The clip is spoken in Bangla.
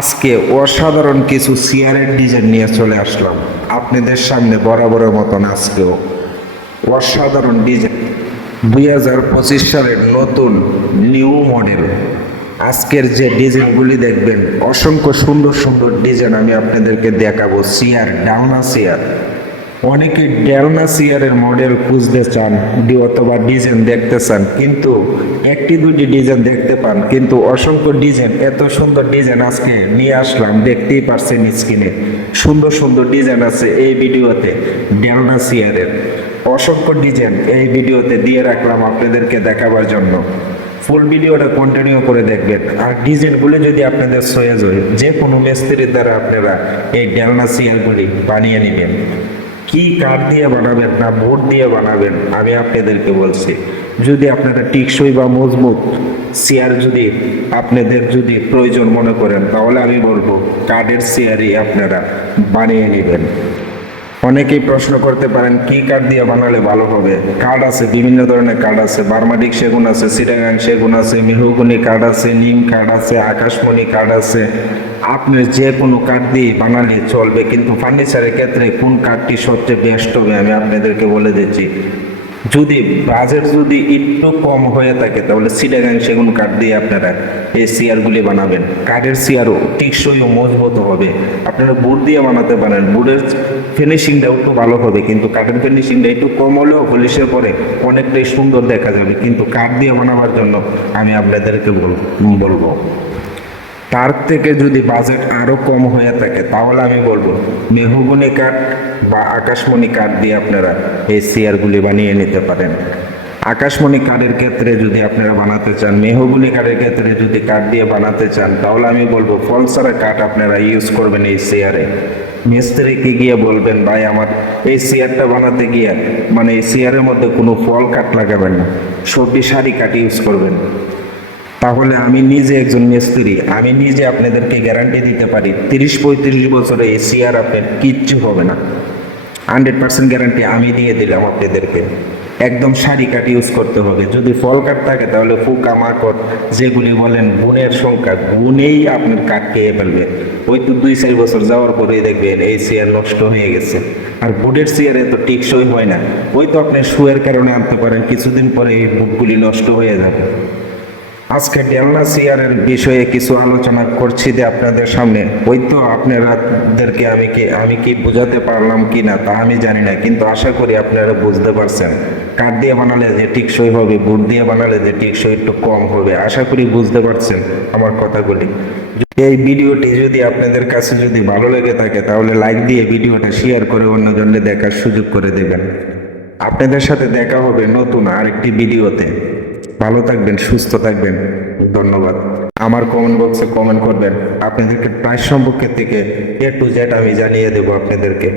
আজকে অসাধারণ কিছু সিয়ারের ডিজাইন নিয়ে চলে আসলাম। আপনাদের সামনে বরাবরের মতন আজকেও অসাধারণ ডিজাইন দুই হাজার পঁচিশ সালের নতুন নিউ মডেল আজকের যে ডিজাইনগুলি দেখবেন, অসংখ্য সুন্দর সুন্দর ডিজাইন আমি আপনাদেরকে দেখাবো। সিয়ার ডাউনা চেয়ার অনেকে ডেলনা চেয়ারের মডেল খুঁজতে চান অথবা ডিজাইন দেখতে চান, কিন্তু একটি দুটি ডিজাইন দেখতে পান, কিন্তু অসংখ্য ডিজাইন এত সুন্দর ডিজাইন আজকে নিয়ে আসলাম, দেখতেই পারছেন স্ক্রিনে। সুন্দর সুন্দর ডিজাইন আছে এই ভিডিওতে ডেলনা চেয়ারের অসংখ্য ডিজাইন এই ভিডিওতে দিয়ে রাখলাম আপনাদেরকে দেখাবার জন্য। ফুল ভিডিওটা কন্টিনিউ করে দেখবেন। আর ডিজাইনগুলো যদি আপনাদের সয়েজ হয়, যে কোনো মিস্ত্রির দ্বারা আপনারা এই ডেলনা চেয়ারগুলি বানিয়ে নেবেন। কি কাঠ দিয়ে বানাবেন না বোর্ড দিয়ে বানাবেন, আমি আপনাদেরকে বলছি, যদি আপনারা টিকসই বা মজবুত চেয়ার যদি আপনাদের যদি প্রয়োজন মনে করেন, তাহলে আমি বলব, কাঠের চেয়ারই আপনারা বানিয়ে নেবেন। অনেকেই প্রশ্ন করতে পারেন, কি কাঠ দিয়ে বানালে ভালো হবে? কাঠ আছে, বিভিন্ন ধরনের কাঠ আছে। বার্মাডিক সেগুন আছে সিরাগান সেগুন আছে, মিহুগুনি কাঠ আছে, নিম কাঠ আছে, আকাশমণি কাঠ আছে। আপনি যে কোনো কাঠ দিয়ে বানালে চলবে, কিন্তু ফার্নিচারের ক্ষেত্রে কোন কাঠটি সবচেয়ে বেস্ট হবে আমি আপনাদেরকে বলে দিচ্ছি। যদি বাজেট যদি একটু কম হয়ে থাকে, তাহলে সিটাগাং সেগুন কাঠ দিয়ে আপনারা এই চেয়ারগুলি বানাবেন। কাঠের চেয়ারও টিকসই ও মজবুত হবে। আপনারা বুট দিয়ে বানাতে পারেন। বুটের ফিনিশিংটা একটু ভালো হবে, কিন্তু কাঠের ফিনিশিংটা একটু কম হলেও পলিশের পরে অনেকটাই সুন্দর দেখা যাবে। কিন্তু কাঠ দিয়ে বানাবার জন্য আমি আপনাদেরকে বল- বলব। তার থেকে যদি বাজেট আরও কম হয়ে থাকে, তাহলে আমি বলব, মেহগুনি কাঠ বা আকাশমণি কাঠ দিয়ে আপনারা এই চেয়ারগুলি বানিয়ে নিতে পারেন। আকাশমণি কাঠের ক্ষেত্রে যদি আপনারা বানাতে চান, মেহগুনি কাঠের ক্ষেত্রে যদি কাঠ দিয়ে বানাতে চান, তাহলে আমি বলব ফলসারা কাঠ আপনারা ইউজ করবেন এই চেয়ারে মিস্ত্রিকে গিয়ে বলবেন, ভাই, আমার এই চেয়ারটা বানাতে গিয়ে মানে এই চেয়ারের মধ্যে কোনো ফল কাঠ লাগাবেন না। সবজি সারি কাঠ ইউজ করবেন। তাহলে আমি নিজে একজন মিস্ত্রি, আমি নিজে আপনাদেরকে গ্যারান্টি দিতে পারি, তিরিশ পঁয়ত্রিশ বছরে এই চেয়ার আপনার কিচ্ছু হবে না। হান্ড্রেড পার্সেন্ট গ্যারান্টি আমি দিয়ে দিলাম আপনাদেরকে। একদম শাড়ি কাঠ ইউজ করতে হবে। যদি ফল কাঠ থাকে তাহলে ফুকা মাকড়, যেগুলি বলেন গুণের সংখ্যা, গুণেই আপনার কাঠ খেয়ে ফেলবে। ওই তো দুই চার বছর যাওয়ার পরেই দেখবেন এই চেয়ার নষ্ট হয়ে গেছে। আর বুটের চেয়ারে তো টিকসই হয় না। ওই তো আপনি শুয়ের কারণে আনতে পারেন, কিছুদিন পরে এই বুটগুলি নষ্ট হয়ে যাবে। আজকে ডেলনা চেয়ারের বিষয়ে কিছু আলোচনা করছি যে আপনাদের সামনে। ওই তো আপনারাদেরকে আমি কি আমি কি বোঝাতে পারলাম কি না তা আমি জানি না, কিন্তু আশা করি আপনারা বুঝতে পারছেন। কাঠ দিয়ে বানালে যে টিকসই হবে, বুট দিয়ে বানালে যে টিকসই একটু কম হবে, আশা করি বুঝতে পারছেন আমার কথাগুলি। এই ভিডিওটি যদি আপনাদের কাছে যদি ভালো লেগে থাকে, তাহলে লাইক দিয়ে ভিডিওটা শেয়ার করে অন্যজনকে দেখার সুযোগ করে দেবেন। আপনাদের সাথে দেখা হবে নতুন আরেকটি ভিডিওতে। ভালো থাকবেন, সুস্থ থাকবেন। ধন্যবাদ। আমার কমেন্ট বক্সে কমেন্ট করবেন। আপনাদেরকে প্রায় সম্পর্কের থেকে এ টু জেড আমি জানিয়ে দেবো আপনাদেরকে।